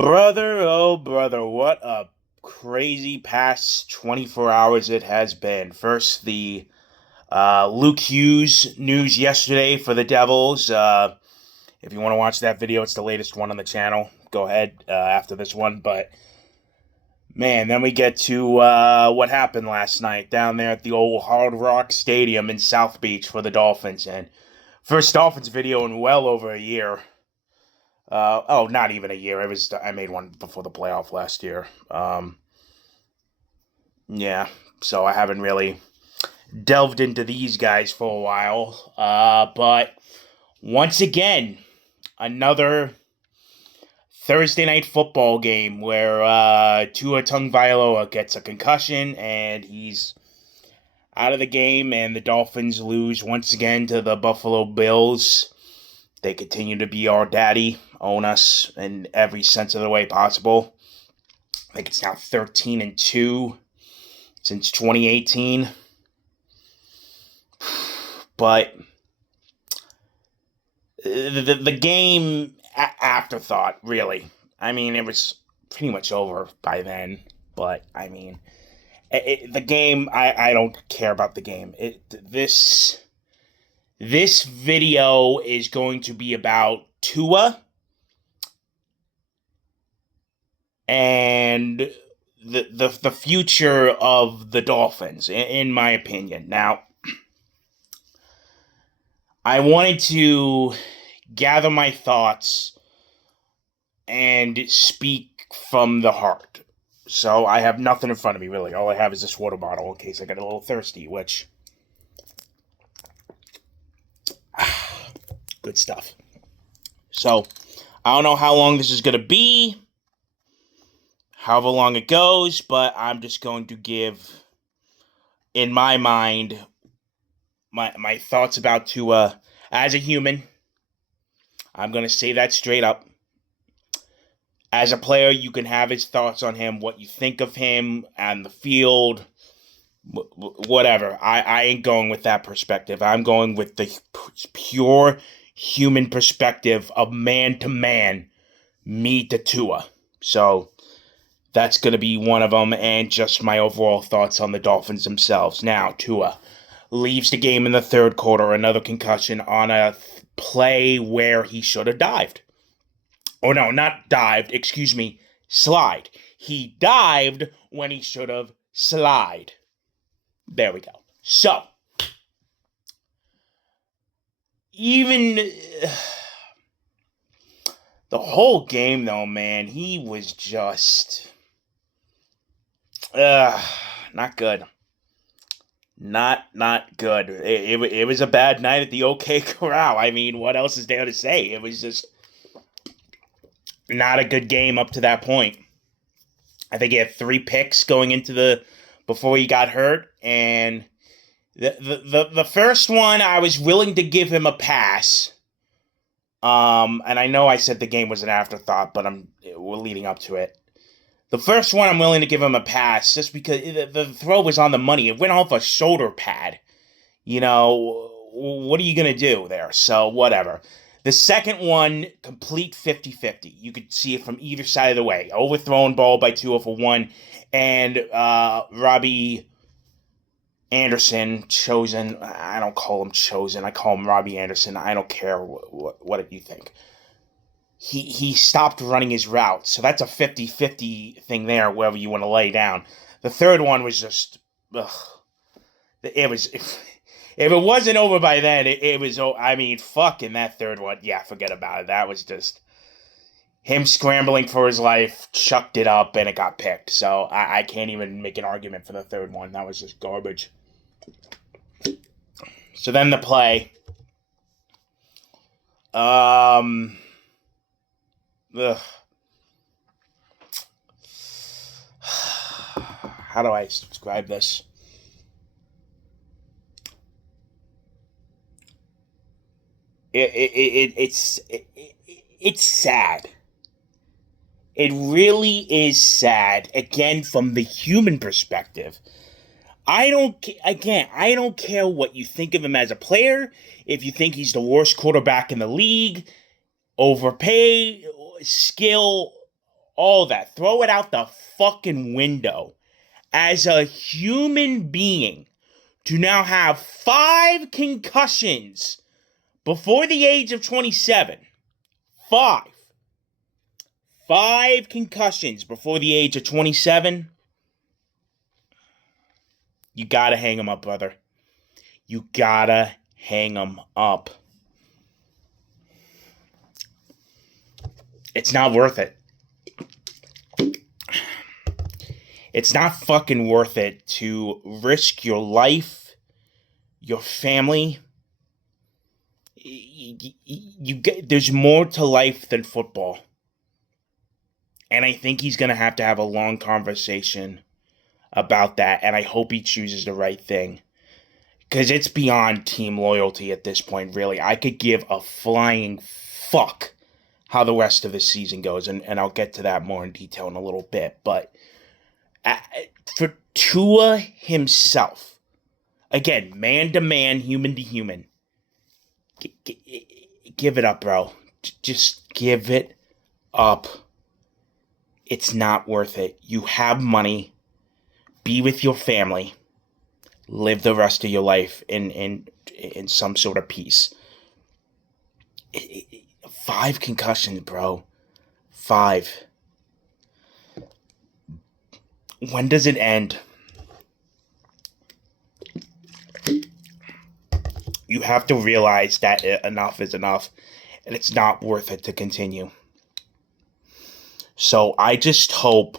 Brother, oh brother, what a crazy past 24 hours it has been. First, the Luke Hughes news yesterday for the Devils. If you want to watch that video, it's the latest one on the channel. Go ahead after this one. But, man, then we get to what happened last night down there at the old Hard Rock Stadium in South Beach for the Dolphins. And first Dolphins video in well over a year. Not even a year. I made one before the playoff last year. Yeah, so I haven't really delved into these guys for a while. But once again, another Thursday night football game where Tua Tagovailoa gets a concussion and he's out of the game, and the Dolphins lose once again to the Buffalo Bills. They continue to be our daddy, own us in every sense of the way possible. I think it's now 13-2 since 2018. But the game afterthought, really. I mean, it was pretty much over by then. But, I mean, the game, I don't care about the game. This video is going to be about Tua and the future of the Dolphins, in my opinion. Now, I wanted to gather my thoughts and speak from the heart. So I have nothing in front of me, really. All I have is this water bottle in case I get a little thirsty, which... good stuff. So, I don't know how long this is going to be, however long it goes, but I'm just going to give, in my mind, my thoughts about Tua as a human. I'm going to say that straight up. As a player, you can have his thoughts on him, what you think of him and the field, whatever. I ain't going with that perspective. I'm going with the pure human perspective of man-to-man, me to Tua. So that's going to be one of them, and just my overall thoughts on the Dolphins themselves. Now, Tua leaves the game in the third quarter, another concussion on a play where he should have dived. Oh, no, not dived, excuse me, slide. He dived when he should have slide. There we go. So, even the whole game, though, man, he was just not good. Not good. It was a bad night at the OK Corral. I mean, what else is there to say? It was just not a good game up to that point. I think he had 3 picks going into before he got hurt, and the first one I was willing to give him a pass. And I know I said the game was an afterthought, but we're leading up to it. The first one I'm willing to give him a pass just because the throw was on the money. It went off a shoulder pad. You know, what are you going to do there? So, whatever. The second one, complete 50-50. You could see it from either side of the way. Overthrown ball by Tua for 1. And Robbie Anderson, chosen. I don't call him chosen. I call him Robbie Anderson. I don't care what you think. He stopped running his route. So that's a 50-50 thing there, wherever you want to lay down. The third one was just... ugh. It was... If it wasn't over by then, it was... I mean, fucking that third one. Yeah, forget about it. That was just... him scrambling for his life, chucked it up, and it got picked. So I can't even make an argument for the third one. That was just garbage. So then the play. Ugh. How do I describe this? It's sad. It really is sad. Again, from the human perspective. I don't care what you think of him as a player. If you think he's the worst quarterback in the league, overpay, skill, all that. Throw it out the fucking window. As a human being, to now have 5 concussions before the age of 27. 5. 5 concussions before the age of 27. You gotta hang him up, brother. You gotta hang him up. It's not worth it. It's not fucking worth it to risk your life, your family. There's more to life than football. And I think he's going to have a long conversation about that. And I hope he chooses the right thing. Because it's beyond team loyalty at this point, really. I could give a flying fuck how the rest of the season goes. And I'll get to that more in detail in a little bit. But for Tua himself, again, man to man, human to human, give it up, bro. Just give it up. It's not worth it. You have money. Be with your family. Live the rest of your life in some sort of peace. 5 concussions, bro. 5. When does it end? You have to realize that enough is enough, and it's not worth it to continue. So I just hope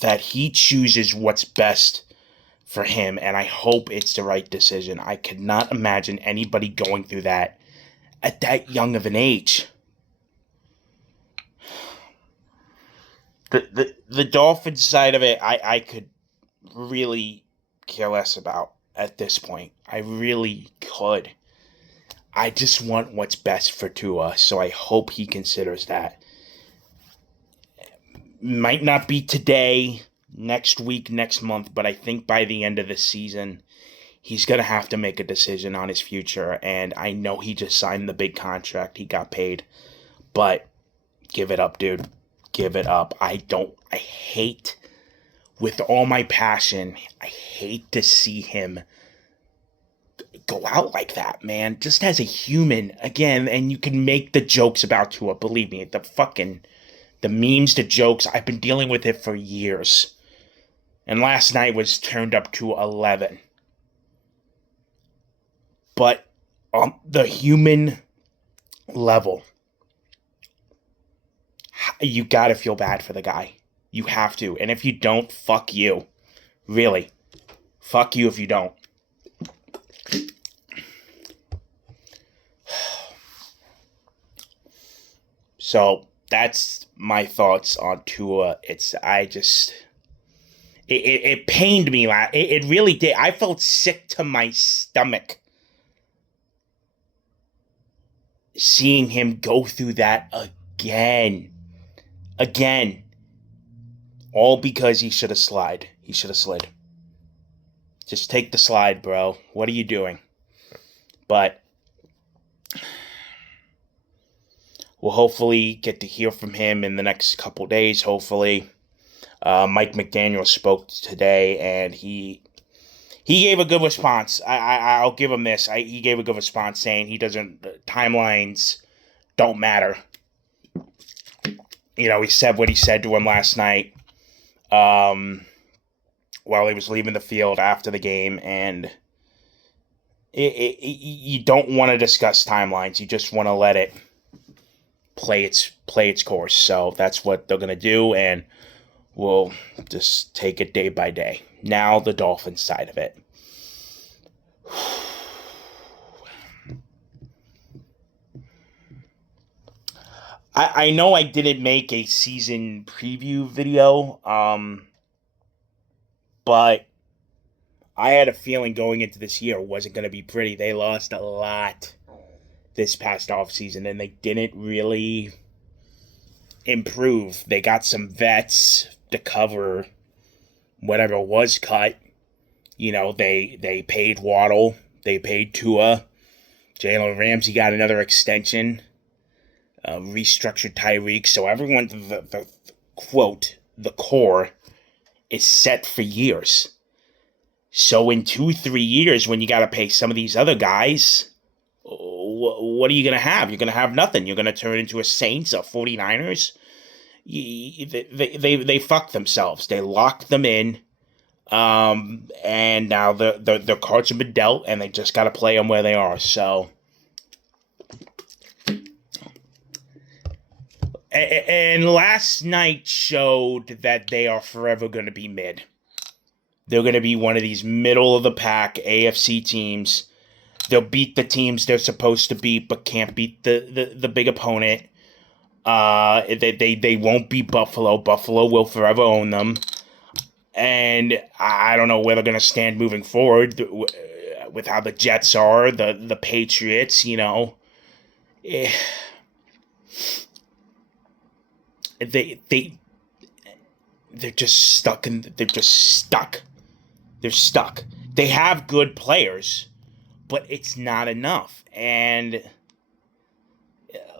that he chooses what's best for him, and I hope it's the right decision. I could not imagine anybody going through that at that young of an age. The Dolphins side of it, I could really care less about at this point. I really could. I just want what's best for Tua, so I hope he considers that. Might not be today, next week, next month, but I think by the end of the season, he's going to have to make a decision on his future, and I know he just signed the big contract. He got paid, but give it up, dude. Give it up. I hate, with all my passion, I hate to see him go out like that, man. Just as a human, again, and you can make the jokes about Tua, believe me, the memes, the jokes, I've been dealing with it for years. And last night was turned up to 11. But on the human level, you gotta feel bad for the guy. You have to. And if you don't, fuck you. Really. Fuck you if you don't. So, that's my thoughts on Tua. It pained me. It really did. I felt sick to my stomach seeing him go through that again. All because he should have slid. He should have slid. Just take the slide, bro. What are you doing? But we'll hopefully get to hear from him in the next couple days, hopefully. Mike McDaniel spoke today, and he gave a good response. I'll give him this. He gave a good response saying timelines don't matter. You know, he said what he said to him last night while he was leaving the field after the game, and you don't want to discuss timelines. You just want to let it play its course. So that's what they're going to do, and we'll just take it day by day. Now the Dolphins side of it. I know I didn't make a season preview video, but I had a feeling going into this year it wasn't going to be pretty. They lost a lot this past offseason, and they didn't really improve. They got some vets to cover whatever was cut. You know, they paid Waddle. They paid Tua. Jalen Ramsey got another extension. Restructured Tyreek. So everyone, the quote, the core is set for years. So in 2-3 years, when you got to pay some of these other guys, what are you going to have? You're going to have nothing. You're going to turn into a Saints or 49ers. They fucked themselves. They locked them in. And now the cards have been dealt, and they just got to play them where they are. So, and last night showed that they are forever going to be mid. They're going to be one of these middle of the pack AFC teams. They'll beat the teams they're supposed to beat, but can't beat the big opponent. They won't beat Buffalo. Buffalo will forever own them. And I don't know where they're going to stand moving forward with how the Jets are, the Patriots, you know. They're just stuck They're stuck. They have good players, but it's not enough. And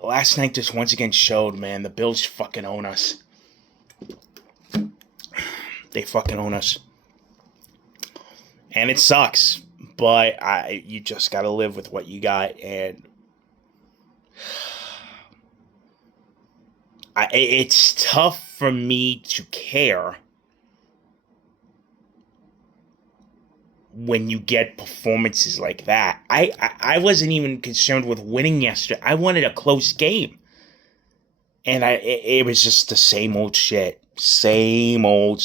last night just once again showed, man, the Bills fucking own us. They fucking own us. And it sucks, but you just got to live with what you got. And it's tough for me to care when you get performances like that. I wasn't even concerned with winning yesterday. I wanted a close game. And it was just the same old shit. Same old.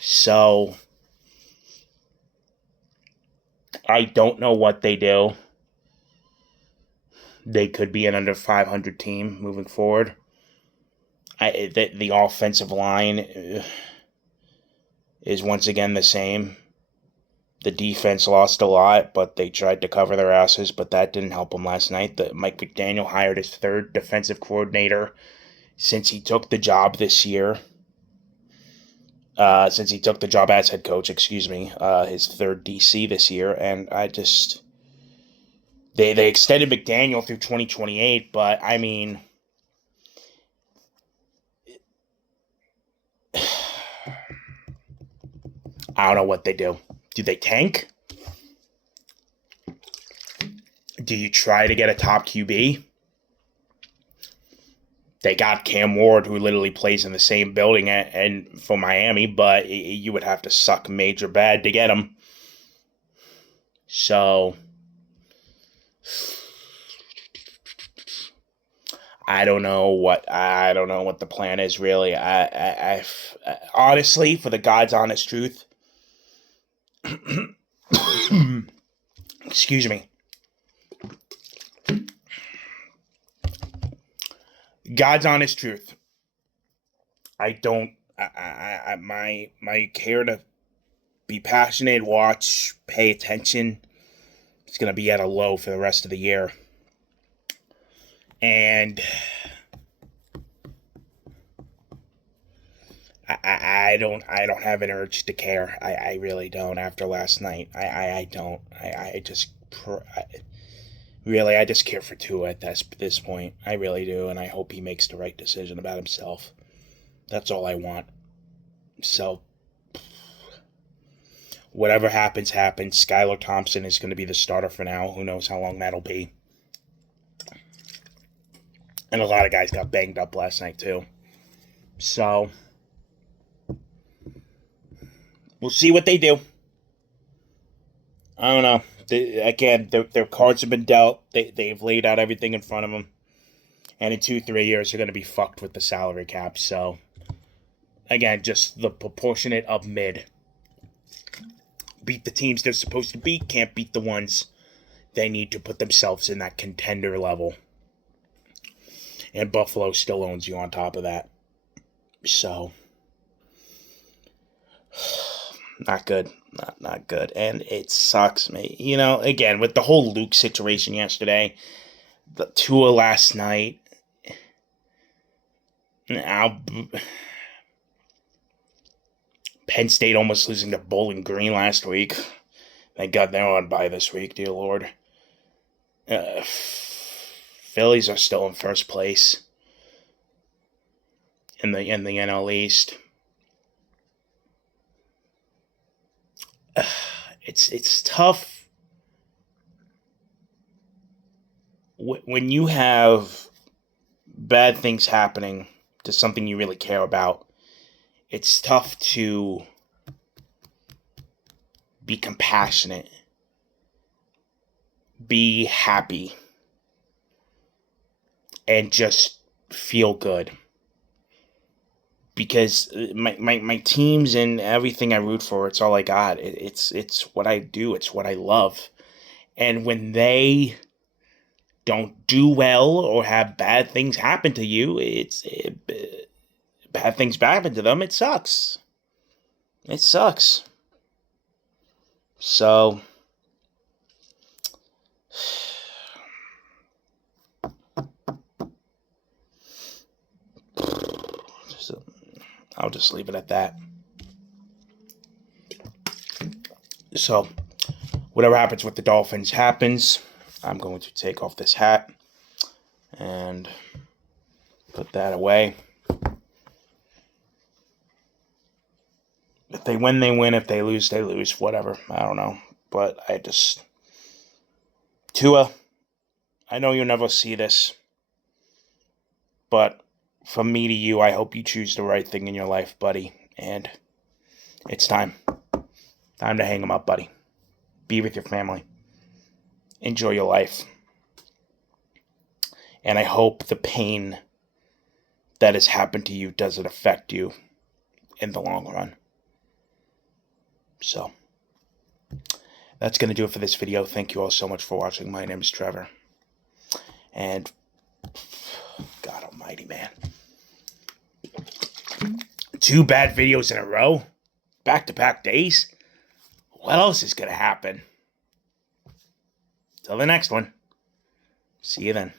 So, I don't know what they do. They could be an under 500 team moving forward. The offensive line is once again the same. The defense lost a lot, but they tried to cover their asses, but that didn't help them last night. Mike McDaniel hired his third defensive coordinator since he took the job this year. Since he took the job as head coach, his third DC this year, and I just... They extended McDaniel through 2028, but, I mean... I don't know what they do. Do they tank? Do you try to get a top QB? They got Cam Ward, who literally plays in the same building and for Miami, but you would have to suck major bad to get him. So, I don't know what the plan is really. I honestly, for the God's honest truth, excuse me. God's honest truth. My care to be passionate, watch, pay attention, it's going to be at a low for the rest of the year. And I don't have an urge to care. I really don't after last night. I don't. I just care for Tua at this point. I really do, and I hope he makes the right decision about himself. That's all I want. So, whatever happens. Skylar Thompson is going to be the starter for now. Who knows how long that'll be. And a lot of guys got banged up last night, too. So, we'll see what they do. I don't know. Their cards have been dealt. They've laid out everything in front of them. And in 2-3 years, they're going to be fucked with the salary cap. So, again, just the proportionate of mid. Beat the teams they're supposed to beat. Can't beat the ones they need to put themselves in that contender level. And Buffalo still owns you on top of that. So, not good. Not good. And it sucks me. You know, again, with the whole Luke situation yesterday, the Tua last night, now Penn State almost losing to Bowling Green last week. Thank God they're on bye this week, dear Lord. Phillies are still in first place. in the NL East. It's tough when you have bad things happening to something you really care about. It's tough to be compassionate, be happy, and just feel good. Because my teams and everything I root for, it's all I got. It's what I do. It's what I love. And when they don't do well or have bad things happen to you, bad things happen to them. It sucks. It sucks. So I'll just leave it at that. So whatever happens with the Dolphins happens. I'm going to take off this hat and put that away. If they win, they win. If they lose, they lose. Whatever. I don't know. But Tua, I know you'll never see this. But from me to you, I hope you choose the right thing in your life, buddy. And it's time. Time to hang them up, buddy. Be with your family. Enjoy your life. And I hope the pain that has happened to you doesn't affect you in the long run. So, that's going to do it for this video. Thank you all so much for watching. My name is Trevor. And, God almighty, man. 2 bad videos in a row? Back-to-back days? What else is going to happen? Till the next one. See you then.